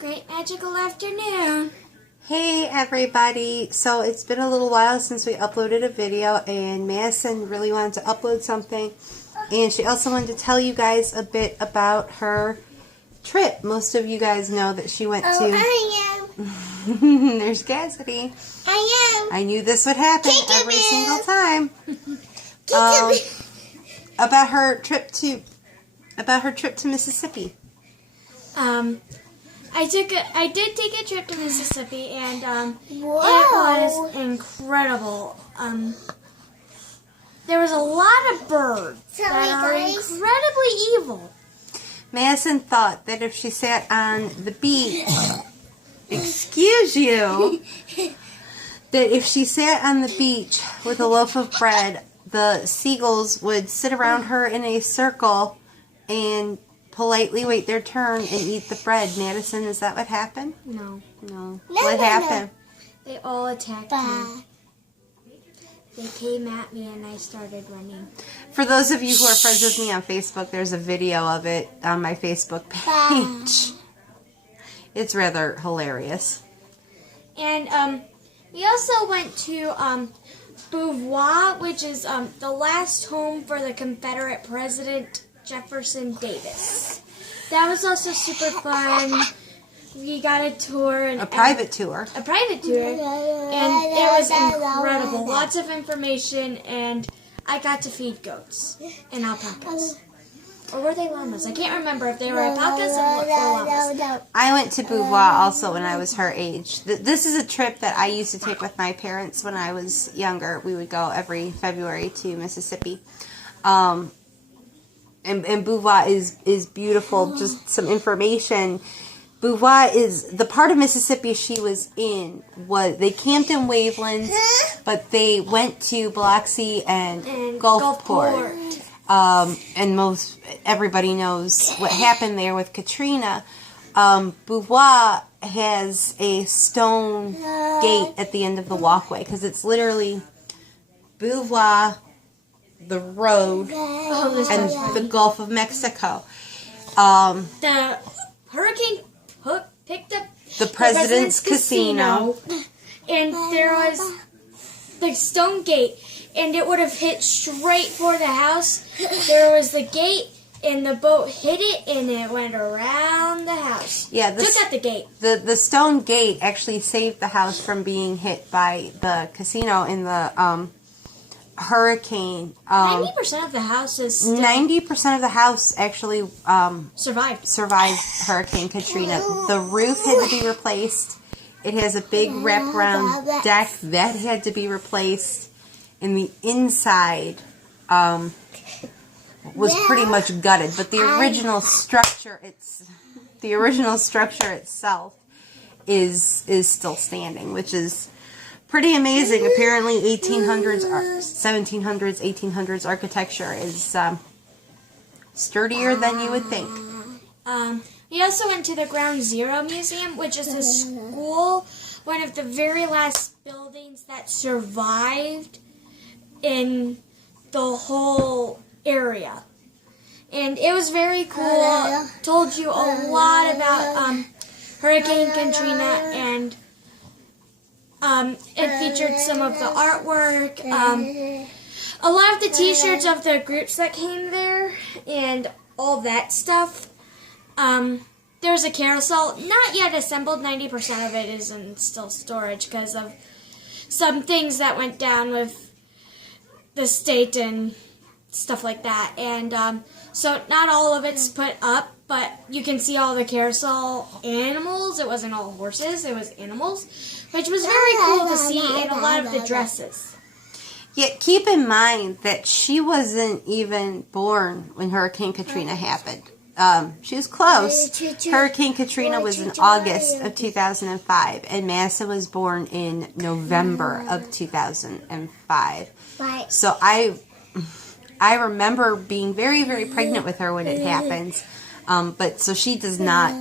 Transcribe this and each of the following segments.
Great magical afternoon. Hey everybody, so it's been a little while since we uploaded a video, and Madison really wanted to upload something, and she also wanted to tell you guys a bit about her trip. Most of you guys know that she went to... I am. There's Cassidy. I am. I knew this would happen every single time. About her trip to Mississippi. I did take a trip to Mississippi, and it was incredible. There was a lot of birds that are incredibly evil. Madison thought that if she sat on the beach, excuse you, that if she sat on the beach with a loaf of bread, the seagulls would sit around her in a circle and politely wait their turn and eat the bread. Madison, is that what happened? No. What happened? They all attacked me. They came at me and I started running. For those of you who are friends with me on Facebook, there's a video of it on my Facebook page. It's rather hilarious. And we also went to Beauvoir, which is the last home for the Confederate President Jefferson Davis. That was also super fun. We got a tour. A private tour. And it was incredible. Lots of information, and I got to feed goats and alpacas. Or were they llamas? I can't remember if they were alpacas or llamas. I went to Beauvoir also when I was her age. This is a trip that I used to take with my parents when I was younger. We would go every February to Mississippi. And Beauvoir is beautiful. Just some information. Beauvoir is the part of Mississippi she was in. They camped in Waveland, but they went to Biloxi and Gulfport. And everybody knows what happened there with Katrina. Beauvoir has a stone gate at the end of the walkway because it's literally Beauvoir, the road, and the Gulf of Mexico. The hurricane picked up the President's Casino, and there was the stone gate, and it would have hit straight for the house. There was the gate, and the boat hit it, and it went around the house. Yeah, took out the gate. The stone gate actually saved the house from being hit by the casino in the hurricane. 90% of the houses. 90% of the house actually survived Hurricane Katrina. The roof had to be replaced. It has a big wraparound deck that had to be replaced, and the inside was pretty much gutted. But the original structure, itself, is still standing, which is pretty amazing. Apparently 1800s, 1700s, 1800s architecture is sturdier than you would think. We also went to the Ground Zero Museum, which is a school, one of the very last buildings that survived in the whole area. And it was very cool. Told you a lot about Hurricane Katrina, and it featured some of the artwork, a lot of the t-shirts of the groups that came there, and all that stuff. There was a carousel, not yet assembled. 90% of it is in still storage because of some things that went down with the state and stuff like that. And so not all of it's put up, but you can see all the carousel animals. It wasn't all horses, it was animals, which was very cool to see, and a lot of the dresses. Yet keep in mind that she wasn't even born when Hurricane Katrina happened. She was close. Hurricane Katrina was in August of 2005, and Madison was born in November of 2005. So I remember being very, very pregnant with her when it happens. But so she does not.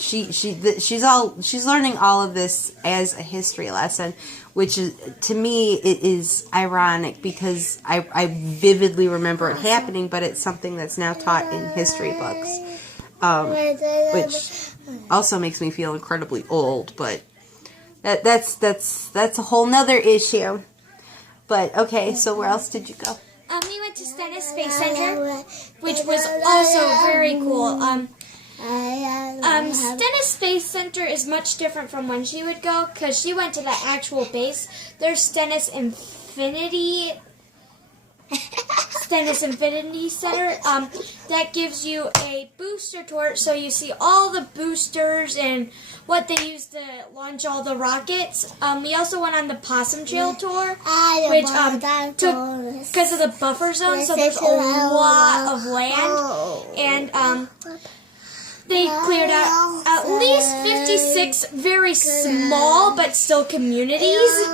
She's learning all of this as a history lesson, which is, to me, it is ironic because I vividly remember it happening, but it's something that's now taught in history books, which also makes me feel incredibly old, but that's a whole nother issue. But okay, so where else did you go? We went to Stennis Space Center, which was also very cool. Stennis Space Center is much different from when she would go, because she went to the actual base. There's Stennis Infinity Center, that gives you a booster tour, so you see all the boosters and what they use to launch all the rockets. We also went on the Possum Trail tour, which took because of the buffer zone, so there's a lot of land, and they cleared out at least 56 very small but still communities.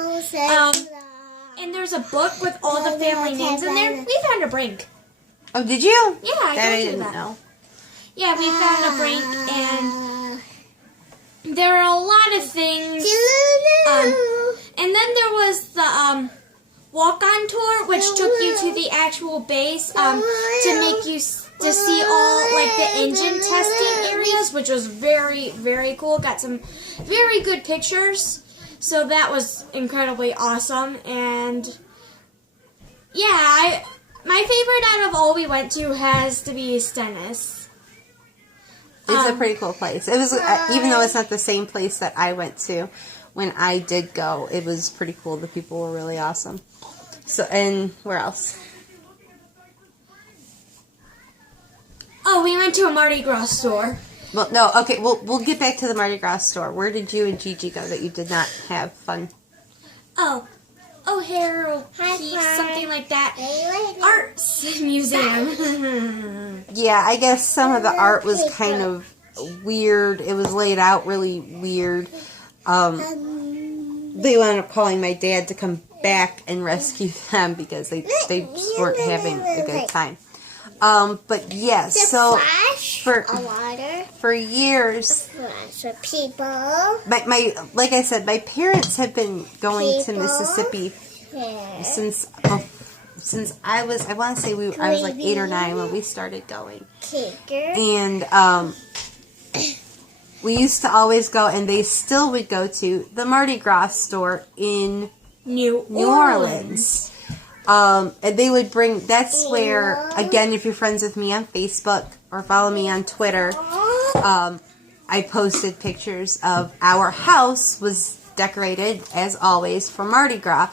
And there's a book with all the family names in there. We found a brink. Oh, did you? Yeah, I didn't know. Yeah, we found a brink, and there are a lot of things. And then there was the walk-on tour, which took you to the actual base to make you to see all like the engine testing areas, which was very, very cool. Got some very good pictures. So that was incredibly awesome, and yeah, my favorite out of all we went to has to be Stennis. It's a pretty cool place. It was, even though it's not the same place that I went to when I did go, it was pretty cool. The people were really awesome. So, and where else? Oh, we went to a Mardi Gras store. Well, no, okay, we'll get back to the Mardi Gras store. Where did you and Gigi go that you did not have fun? Oh, O'Hare, something like that. Arts museum. Yeah, I guess some of the art was kind of weird. It was laid out really weird. They wound up calling my dad to come back and rescue them because they just weren't having a good time. But yes, so for years, for people. my like I said, my parents have been going to Mississippi since I want to say I was like 8 or 9 when we started going, and we used to always go, and they still would go to the Mardi Gras store in New Orleans. And they would bring, that's where, again, if you're friends with me on Facebook or follow me on Twitter, I posted pictures of our house was decorated, as always, for Mardi Gras.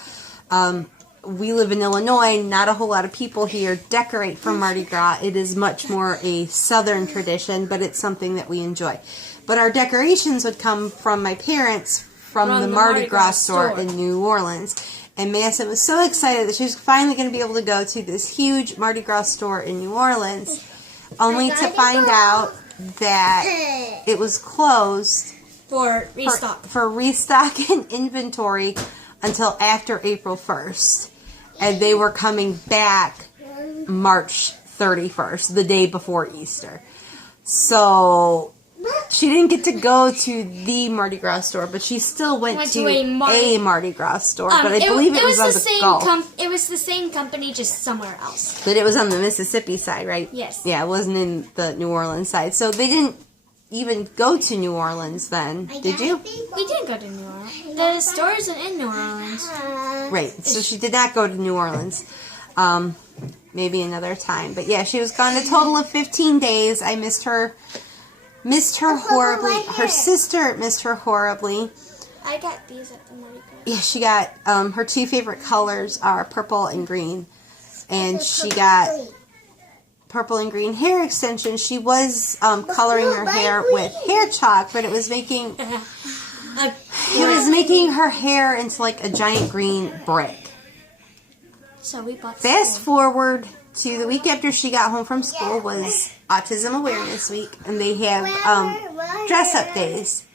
We live in Illinois. Not a whole lot of people here decorate for Mardi Gras. It is much more a southern tradition, but it's something that we enjoy. But our decorations would come from my parents from the Mardi Gras store in New Orleans. And Madison was so excited that she was finally going to be able to go to this huge Mardi Gras store in New Orleans, only to find out that it was closed for restock. For restock and inventory until after April 1st. And they were coming back March 31st, the day before Easter. So she didn't get to go to the Mardi Gras store, but she still went to a Mardi Gras store. But I believe it was on the Gulf. It was the same company, just somewhere else. But it was on the Mississippi side, right? Yes. Yeah, it wasn't in the New Orleans side. So they didn't even go to New Orleans then, did you? We didn't go to New Orleans. The store isn't in New Orleans. Right, so she did not go to New Orleans. Maybe another time. But yeah, she was gone a total of 15 days. I missed her horribly. Her sister missed her horribly. I got these at the Mardi Gras. Yeah, she got, her 2 favorite colors are purple and green. And she got purple and green hair extensions. She was coloring her hair with hair chalk, but it was making her hair into like a giant green brick. So we bought. Fast forward to the week after she got home from school was Autism Awareness Week, and they have dress up days.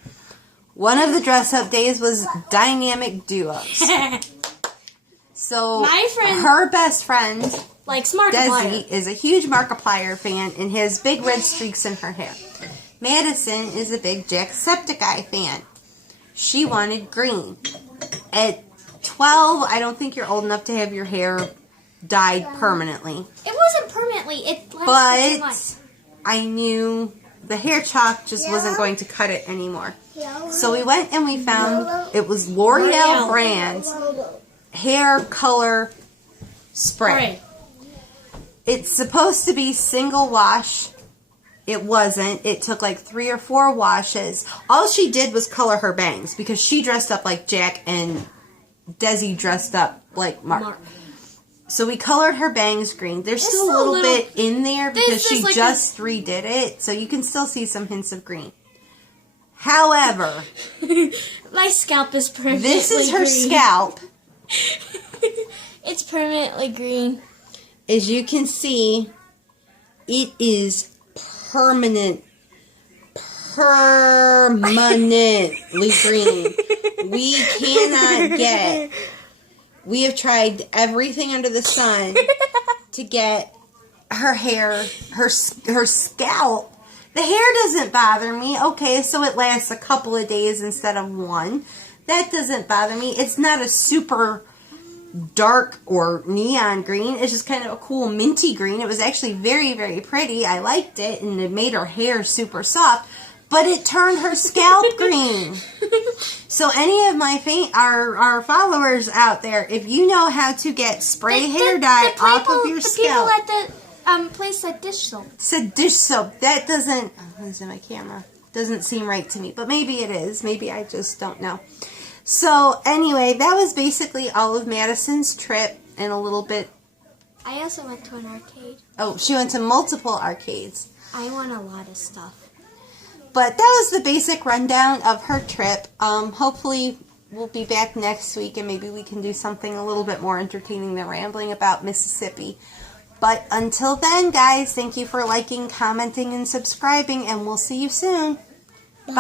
One of the dress up days was dynamic duos. So my friend, her best friend, Desi, is a huge Markiplier fan and has big red streaks in her hair. Madison is a big Jacksepticeye fan. She wanted green. At 12, I don't think you're old enough to have your hair dyed permanently. It wasn't permanently. It lasted 2 months. I knew the hair chalk just wasn't going to cut it anymore. So we went and we found, it was L'Oreal brand hair color spray. It's supposed to be single wash. It wasn't. It took like 3 or 4 washes. All she did was color her bangs because she dressed up like Jack and Desi dressed up like Mark. So we colored her bangs green. There's still a little bit in there because she like just redid it. So you can still see some hints of green. However, my scalp is permanently green. This is her scalp. It's permanently green. As you can see, it is permanently green. We cannot get... We have tried everything under the sun to get her hair, her scalp. The hair doesn't bother me. Okay, so it lasts a couple of days instead of 1. That doesn't bother me. It's not a super dark or neon green. It's just kind of a cool minty green. It was actually very, very pretty. I liked it, and it made her hair super soft. But it turned her scalp green. So any of my our followers out there, if you know how to get spray hair dye off of your scalp. The people at the place said dish soap. Said dish soap. That doesn't, who's in my camera? Doesn't seem right to me. But maybe it is. Maybe I just don't know. So anyway, that was basically all of Madison's trip and a little bit. I also went to an arcade. Oh, she went to multiple arcades. I won a lot of stuff. But that was the basic rundown of her trip. Hopefully we'll be back next week and maybe we can do something a little bit more entertaining than rambling about Mississippi. But until then, guys, thank you for liking, commenting, and subscribing, and we'll see you soon. Bye.